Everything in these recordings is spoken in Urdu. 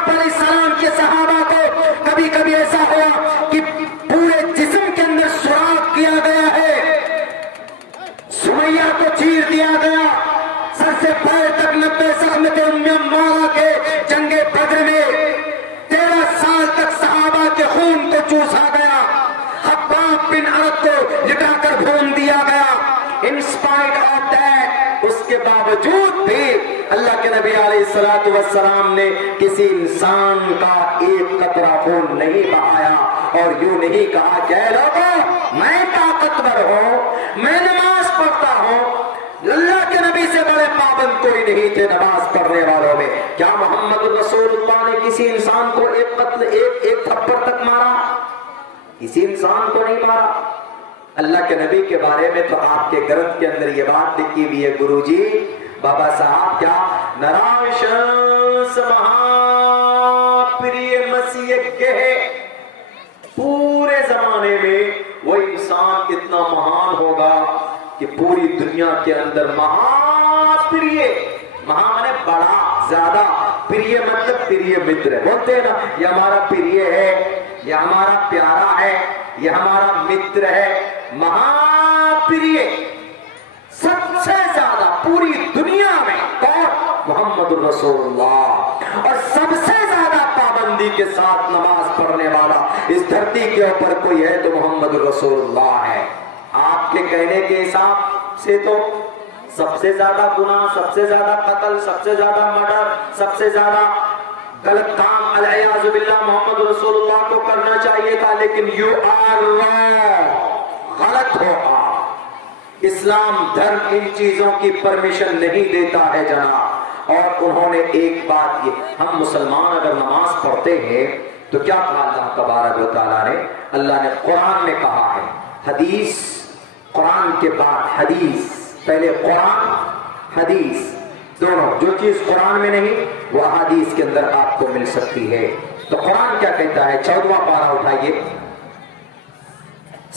آپ علیہ السلام کے صحابہ کو کبھی کبھی ایسا ہوا کہ پورے جسم کے اندر سوراخ کیا گیا ہے، سمیہ کو چیر دیا گیا، سر سے پیر تک 90 زخم تھے ام عمارہ کے جنگ بدر میں، 13 سال تک صحابہ کے خون کو چوسا گیا، خباب بن عرب کو لٹا کر بھون دیا گیا۔ ان سپائٹ آف دیٹ، اس کے باوجود بھی اللہ کے نبی علیہ السلام نے کسی انسان کا ایک قطرہ خون نہیں بہایا، اور یوں نہیں کہا کہ اے لوگوں میں طاقتور ہوں، میں نماز پڑھتا ہوں۔ اللہ کے نبی سے بڑے پابند کوئی نہیں تھے نماز پڑھنے والوں میں۔ کیا محمد رسول اللہ نے کسی انسان کو ایک تھپڑ تک مارا؟ کسی انسان کو نہیں مارا۔ اللہ کے نبی کے بارے میں تو آپ کے گرنتھ کے اندر یہ بات لکھی ہوئی ہے گرو جی، بابا صاحب، کیا نرانشنس مہا پریہ مسیح کے پورے زمانے میں وہ انسان اتنا مہان ہوگا کہ پوری دنیا کے اندر مہا پریہ، مہا مانے بڑا، زیادہ، پریہ مطلب پریہ متر ہے، بولتے ہیں نا یہ ہمارا پریہ ہے، یہ ہمارا پیارا ہے، یہ ہمارا متر ہے، مہا پریہ، سب سے زیادہ پوری دنیا میں کون؟ محمد رسول اللہ۔ اور سب سے زیادہ پابندی کے ساتھ نماز پڑھنے والا اس دھرتی کے اوپر کوئی ہے تو محمد رسول اللہ ہے۔ آپ کے کہنے کے حساب سے تو سب سے زیادہ گناہ، سب سے زیادہ قتل، سب سے زیادہ مرڈر، سب سے زیادہ غلط کام العیاذ باللہ محمد رسول اللہ کو کرنا چاہیے تھا، لیکن یو آر رانگ، غلط ہوگا۔ اسلام دھرم ان چیزوں کی پرمیشن نہیں دیتا ہے جناب۔ اور انہوں نے ایک بات یہ، ہم مسلمان اگر نماز پڑھتے ہیں تو کیا کہا اللہ تبارک و تعالیٰ نے؟ اللہ نے قرآن میں کہا ہے، حدیث، قرآن کے بعد حدیث، پہلے قرآن حدیث دونوں، جو چیز قرآن میں نہیں وہ حدیث کے اندر آپ کو مل سکتی ہے۔ تو قرآن کیا کہتا ہے؟ 14واں پارہ اٹھائیے،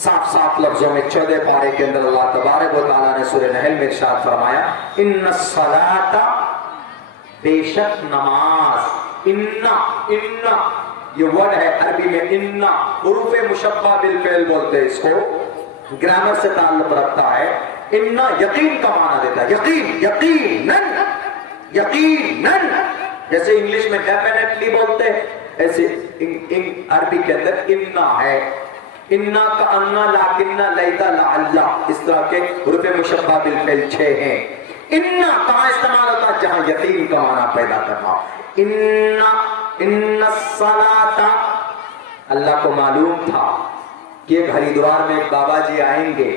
صاف صاف لفظوں میں 14 پارے کے اندر اللہ تبارک و تعالیٰ نے سورہ نحل میں ارشاد فرمایا، ان الصلاۃ، بے شک نماز، انا یہ ورڈ ہے عربی میں، انا حروف مشبہ بالفعل بولتے ہیں اس کو، گرامر سے تعلق رکھتا ہے۔ انا یقین کا معنی دیتا ہے، یقین، یقیناً، یقیناً، جیسے انگلش میں ڈیفینیٹلی بولتے ہیں ایسے عربی کے اندر انا ہے، انا کا انا، لاکنہ، لیتا، لعلہ، اس طرح کے حروف مشبہ بالفعل 6 ہیں۔ انا کہاں استعمال ہوتا ہے؟ جہاں یقین کا معنی پیدا کرنا۔ ان الصلاۃ، اللہ کو معلوم تھا کہ ایک ہریدوار میں ایک بابا جی آئیں گے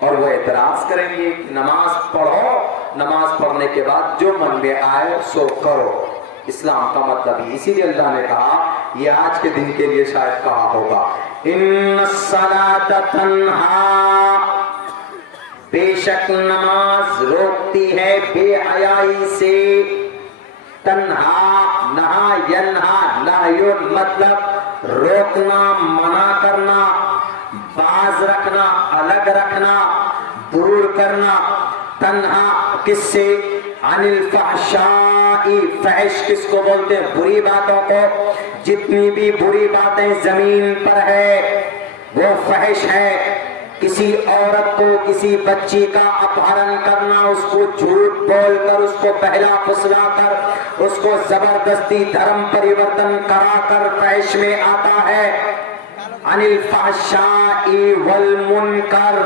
اور وہ اعتراض کریں گے کہ نماز پڑھو، نماز پڑھنے کے بعد جو من میں آئے سو کرو، اسلام کا مطلب ہی، اسی لیے اللہ نے کہا، یہ آج کے دن کے لیے شاید کہا ہوگا، ان الصلاۃ تنہا، بے شک نماز روکتی ہے بے حیائی سے، تنہا، نہا، ینہا، نہیون مطلب روکنا، منع کرنا، باز رکھنا، الگ رکھنا، دور کرنا، تنہا کس سے؟ عن الفحشاء، فحش کس کو بولتے ہیں؟ بری باتوں کو، جتنی بھی بری باتیں زمین پر ہے وہ فحش ہے۔ کسی عورت کو، کسی بچی کا اپہرن کرنا، اس کو جھوٹ بول کر، اس کو بہلا پھسلا کر، اس کو زبردستی دھرم پریورتن کرا کر فحش میں آتا ہے۔ عن الفحشاء والمنکر،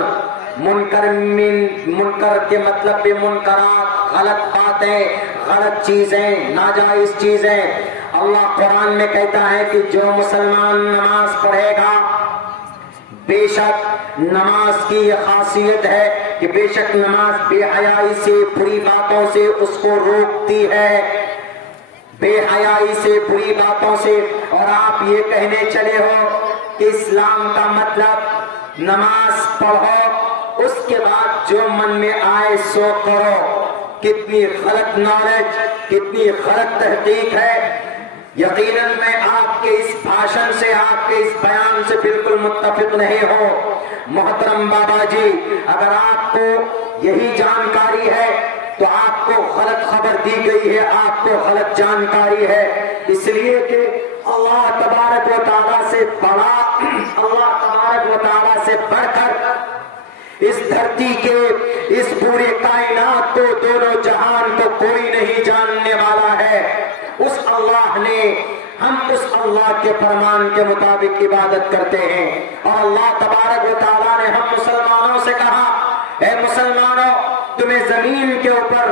منکر کے مطلب بھی منکرات، غلط باتیں، غلط چیزیں، ناجائز چیزیں۔ اللہ قرآن میں کہتا ہے کہ جو مسلمان نماز پڑھے گا، بے شک نماز کی یہ خاصیت ہے کہ بے شک نماز بے حیائی سے، بری باتوں سے اس کو روکتی ہے، بے حیائی سے، بری باتوں سے۔ اور آپ یہ کہنے چلے ہو کہ اسلام کا مطلب نماز پڑھو، اس کے بعد جو من میں آئے سو کرو، کتنی غلط نالج، کتنی غلط تحقیق ہے۔ یقیناً میں آپ کے اس بھاشن سے، آپ کے اس بیان سے بالکل متفق نہیں ہوں۔ محترم بابا جی، اگر آپ کو یہی جانکاری ہے تو آپ کو غلط خبر دی گئی ہے، آپ کو غلط جانکاری ہے، اس لیے کہ اللہ تبارک و تعالیٰ سے بڑا، اللہ تبارک و تعالیٰ سے بڑھ کر اس دھرتی کے، اس پورے کائنات کو، دونوں جہان کو کوئی نہیں جاننے والا ہے۔ اس اللہ نے، ہم اس اللہ کے فرمان کے مطابق عبادت کرتے ہیں، اور اللہ تبارک و تعالیٰ نے ہم مسلمانوں سے کہا، اے مسلمانوں، تمہیں زمین کے اوپر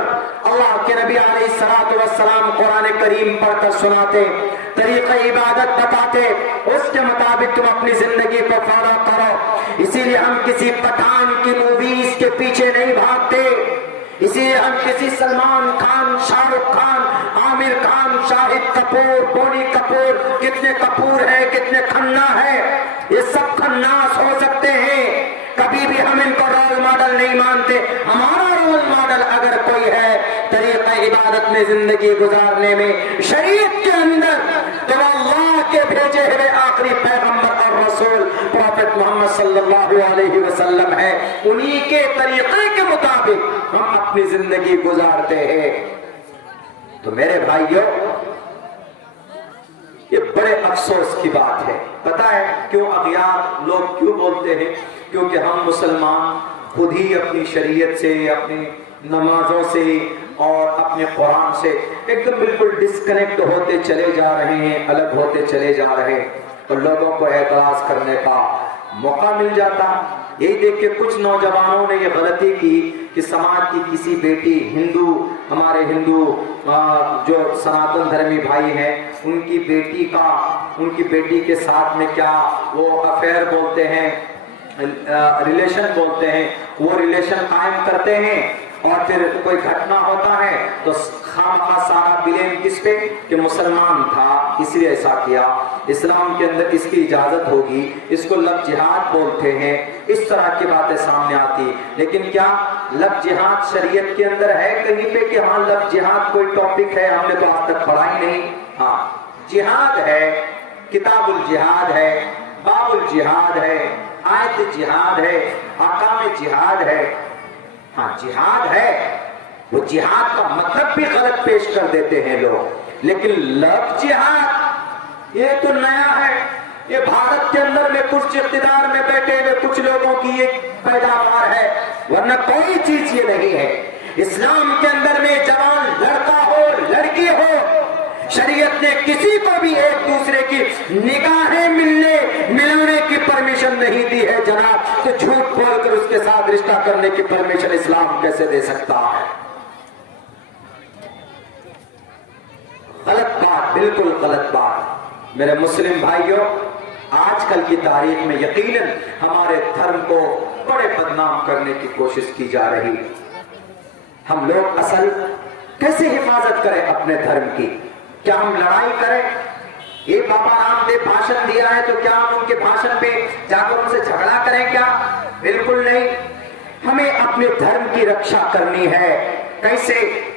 اللہ کے نبی علیہ الصلوۃ والسلام قرآن کریم پڑھ کر سناتے، طریقہ عبادت بتاتے، اس کے مطابق تم اپنی زندگی کو فالو کرو۔ اسی لیے ہم کسی پٹھان کی موویز کے پیچھے نہیں بھاگتے، اسی لیے ہم کسی سلمان خان، شاہ رخ خان، عامر خان، شاہد کپور، بونی کپور، کتنے کپور ہیں، کتنے کھنہ ہیں، یہ سب خناس ہو سکتے ہیں، کبھی بھی ہم ان کو رول ماڈل نہیں مانتے۔ ہمارا رول ماڈل اگر کوئی ہے طریقہ عبادت میں زندگی گزارنے میں، شریعت کے اندر، تو اللہ کے بھیجے ہوئے آخری پیغمبر اور رسول پروفیٹ محمد صلی اللہ علیہ وسلم ہے، انہی کے طریقے کے مطابق ہم اپنی زندگی گزارتے ہیں۔ تو میرے بھائیوں، یہ بڑے افسوس کی بات ہے، پتہ ہے کیوں اغیار لوگ کیوں بولتے ہیں؟ کیونکہ ہم مسلمان خود ہی اپنی شریعت سے، اپنی نمازوں سے اور اپنے قرآن سے ایک دم بالکل ڈسکنیکٹ ہوتے چلے جا رہے ہیں، الگ ہوتے چلے جا رہے ہیں، اور لوگوں کو اعتراض کرنے کا موقع مل جاتا۔ یہی دیکھ کے کچھ نوجوانوں نے یہ غلطی کی کہ سماج کی کسی بیٹی، ہندو، ہمارے ہندو جو سناتن دھرمی بھائی ہیں، ان کی بیٹی کے ساتھ میں کیا وہ افیئر بولتے ہیں، ریلیشن بولتے ہیں، وہ ریلیشن قائم کرتے ہیں، اور پھر کوئی گھٹنا ہوتا ہے تو خامخواہ سارا بلیم کس پہ کہ مسلمان تھا اس لیے ایسا کیا۔ اسلام کے اندر اس کی اجازت ہوگی، اس کو لب جہاد بولتے ہیں، اس طرح کی باتیں سامنے آتی۔ لیکن کیا لب جہاد شریعت کے اندر ہے کہیں پہ کہ ہاں لب جہاد کوئی ٹاپک ہے؟ ہم نے تو آج تک پڑھا ہی نہیں۔ ہاں جہاد ہے، کتاب الجہاد ہے، باب الجہاد ہے، آیت جہاد ہے، احکام جہاد ہے۔ ہاں جہاد ہے، وہ جہاد کا مطلب بھی غلط پیش کر دیتے ہیں لوگ، لیکن لفظ جہاد یہ تو نیا ہے، یہ بھارت کے اندر میں کچھ اقتدار میں بیٹھے ہوئے کچھ لوگوں کی یہ پیداوار ہے، ورنہ کوئی چیز یہ نہیں ہے۔ اسلام کے اندر میں جوان لڑکا ہو، لڑکی ہو، شریعت نے کسی کو بھی ایک دوسرے کی نگاہیں ملانے کی پرمیشن نہیں دی ہے جناب، تو جھوٹ بول کر اس کے ساتھ رشتہ کرنے کی پرمیشن اسلام کیسے دے سکتا ہے؟ غلط بات، بالکل غلط بات۔ میرے مسلم بھائیوں، آج کل کی تاریخ میں یقیناً ہمارے دھرم کو بڑے بدنام کرنے کی کوشش کی جا رہی۔ ہم لوگ اصل کیسے حفاظت کریں اپنے دھرم کی؟ کیا ہم لڑائی کریں؟ یہ بابا رام دیو بھاشن دیا ہے تو کیا ہم ان کے بھاشن پہ جا کر ان سے جھگڑا کریں کیا؟ بالکل نہیں۔ ہمیں اپنے دھرم کی رکشا کرنی ہے۔ کیسے؟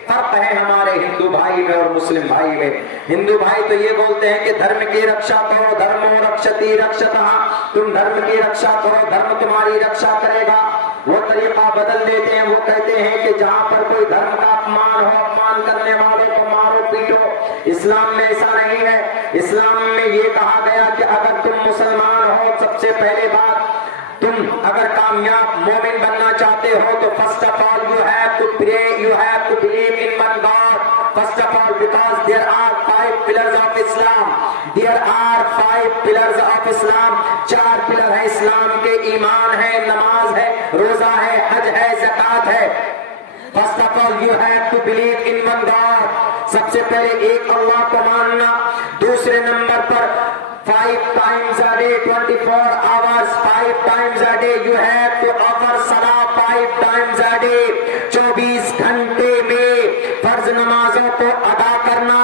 فرق ہے ہمارے ہندو بھائی میں اور مسلم بھائی میں۔ ہندو بھائی تو یہ بولتے ہیں کہ دھرم کی رکشا کرو، دھرمو رکشتی رکشتہ، تم دھرم کی رکشا کرو، دھرم تمہاری رکشا کرے گا۔ وہ طریقہ بدل دیتے ہیں، وہ کہتے ہیں کہ جہاں پر کوئی دھرم کا اپمان ہو، اپمان کرنے والوں کو مارو پیٹو۔ اسلام میں ایسا نہیں ہے۔ اسلام میں یہ کہا گیا کہ اگر تم مسلمان ہو، سب سے پہلے بات، تم اگر کامیاب مومن بننا چاہتے ہو تو first of all you have to pray, you have to believe in one God. First of all, because there are 5 pillars of Islam. There are 5 pillars of Islam. 4 pillar ہے اسلام کے، ایمان ہے، نماز ہے، روزہ ہے، حج ہے، زکوٰۃ ہے۔ First of all, you have to believe in one God. سب سے پہلے ایک اللہ کو ماننا۔ دوسرے number per 5 times a day, 24 hours, 5 times a day you have to offer salah, 5 times a day, 24 گھنٹے میں فرض نمازوں کو ادا کرنا۔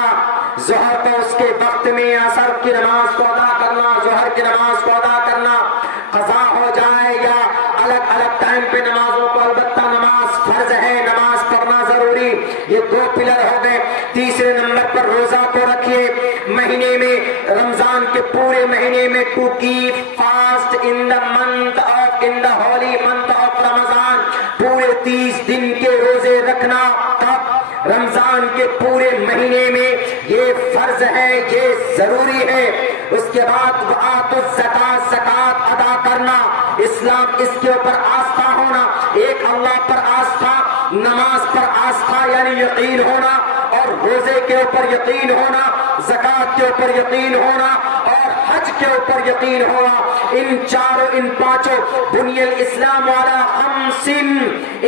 ظہر کو اس کے وقت میں، عصر کی نماز کو ادا کرنا، ظہر کی نماز کو ادا کرنا، قضا ہو جائے یا الگ الگ ٹائم پہ نمازوں کو، البتہ نماز فرض ہے، نماز پڑھنا ضروری۔ یہ 2 پلر ہو گئے۔ تیسرے نمبر پر روزہ کو رکھیے، مہینے میں، رمضان کے پورے مہینے میں to keep fast in the holy month of Ramadan، پورے 30 دن کے روزے رکھنا۔ فرض ہے، یہ ضروری ہے۔ اس کے بعد وآتوا الزکاۃ، زکات ادا کرنا، اسلام اس کے اوپر آستھا ہونا، ایک اللہ پر آستھا، نماز پر آستھا یعنی یقین ہونا، اور روزے کے اوپر یقین ہونا، زکات کے اوپر یقین ہونا، اور حج کے اوپر یقین ہونا۔ ان پانچوں بنی الاسلام والا خمسن،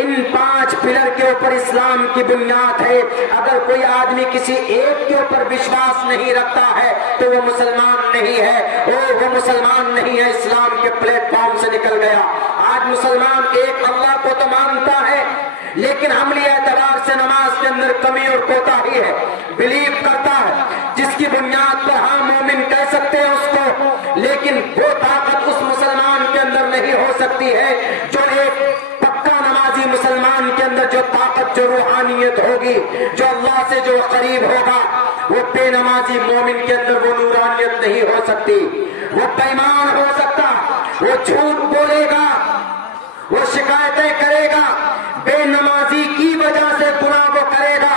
ان 5 پلر کے اوپر اسلام کی بنیاد ہے۔ اگر کوئی آدمی کسی ایک کے اوپر وشواس نہیں رکھتا ہے تو وہ مسلمان نہیں ہے، وہ مسلمان نہیں ہے، اسلام کے پلیٹ فارم سے نکل گیا۔ آج مسلمان ایک اللہ کو تو مانتا ہے، لیکن عملی اعتبار سے نماز کے اندر کمی اور کوتاہی ہے، بلیو کرتا ہے، جس کی بنیاد پر ہاں مومن کہہ سکتے ہیں اس کو، لیکن وہ طاقت اس مسلمان کے اندر نہیں ہو سکتی ہے جو ایک پکا نمازی مسلمان کے اندر جو طاقت، جو روحانیت ہوگی، جو اللہ سے جو قریب ہوگا، وہ بے نمازی مومن کے اندر وہ نورانیت نہیں ہو سکتی۔ وہ بےایمان ہو سکتا، وہ جھوٹ بولے گا، وہ شکایتیں کرے گا، بے نمازی کی وجہ سے گناہ وہ کرے گا،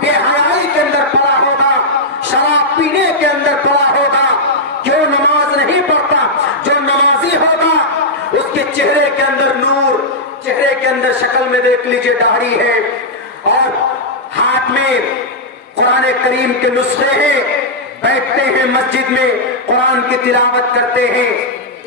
بے حیائی کے اندر پڑا ہوگا، شراب پینے کے اندر پڑا ہوگا۔ کیوں نماز نہیں پڑھتا؟ جو نمازی ہوگا اس کے چہرے کے اندر نور، چہرے کے اندر شکل میں دیکھ لیجئے داڑھی ہے، اور ہاتھ میں قرآن کریم کے نسخے ہیں، بیٹھتے ہیں مسجد میں قرآن کی تلاوت کرتے ہیں،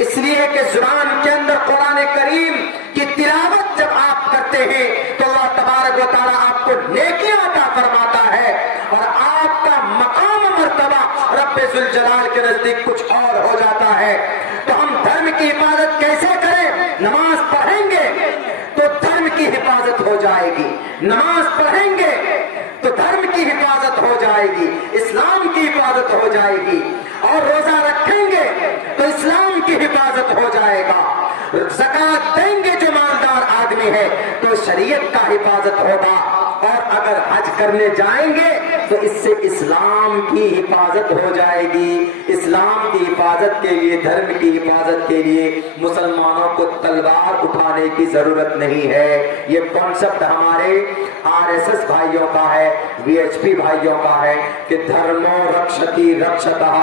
اس لیے کہ زبان کے اندر قرآن کریم کی تلاوت جب آپ کرتے ہیں تو اللہ تبارک و تعالیٰ آپ کو نیکیاں عطا فرماتا ہے، اور آپ کا مقام مرتبہ رب ذوالجلال کے نزدیک کچھ اور ہو جاتا ہے۔ تو ہم دھرم کی حفاظت کیسے کریں؟ نماز پڑھیں گے تو دھرم کی حفاظت ہو جائے گی، نماز پڑھیں گے تو دھرم کی حفاظت ہو جائے گی، اسلام کی حفاظت ہو جائے گی، اور روزہ رکھیں گے تو اسلام کی حفاظت ہو جائے گا، زکات دیں گے جو مالدار آدمی ہے تو شریعت کا حفاظت ہوگا، اور اگر حج کرنے جائیں گے تو اس سے اسلام کی حفاظت ہو جائے گی۔ اسلام کی حفاظت کے لیے، دھرم کی حفاظت کے لیے مسلمانوں کو تلوار اٹھانے کی ضرورت نہیں ہے۔ یہ کانسیپٹ ہمارے RSS بھائیوں کا ہے، VHP بھائیوں کا ہے کہ دھرمو رکشتی رکشتہ،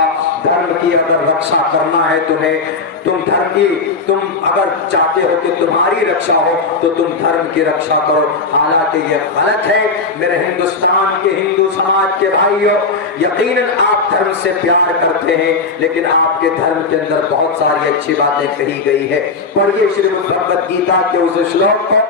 دھرم کی اگر رکشا کرنا ہے تمہیں، تم اگر چاہتے ہو کہ تمہاری رکشا ہو تو تم دھرم کی رکشا کرو، حالانکہ یہ غلط ہے۔ میرے ہندوستان کے ہندو سماج کے بھائیوں، یقیناً آپ دھرم سے پیار کرتے ہیں، لیکن آپ کے دھرم کے اندر بہت ساری اچھی باتیں کہی گئی ہے۔ پڑھیے شریمد بھگوت گیتا کے اس شلوک کو۔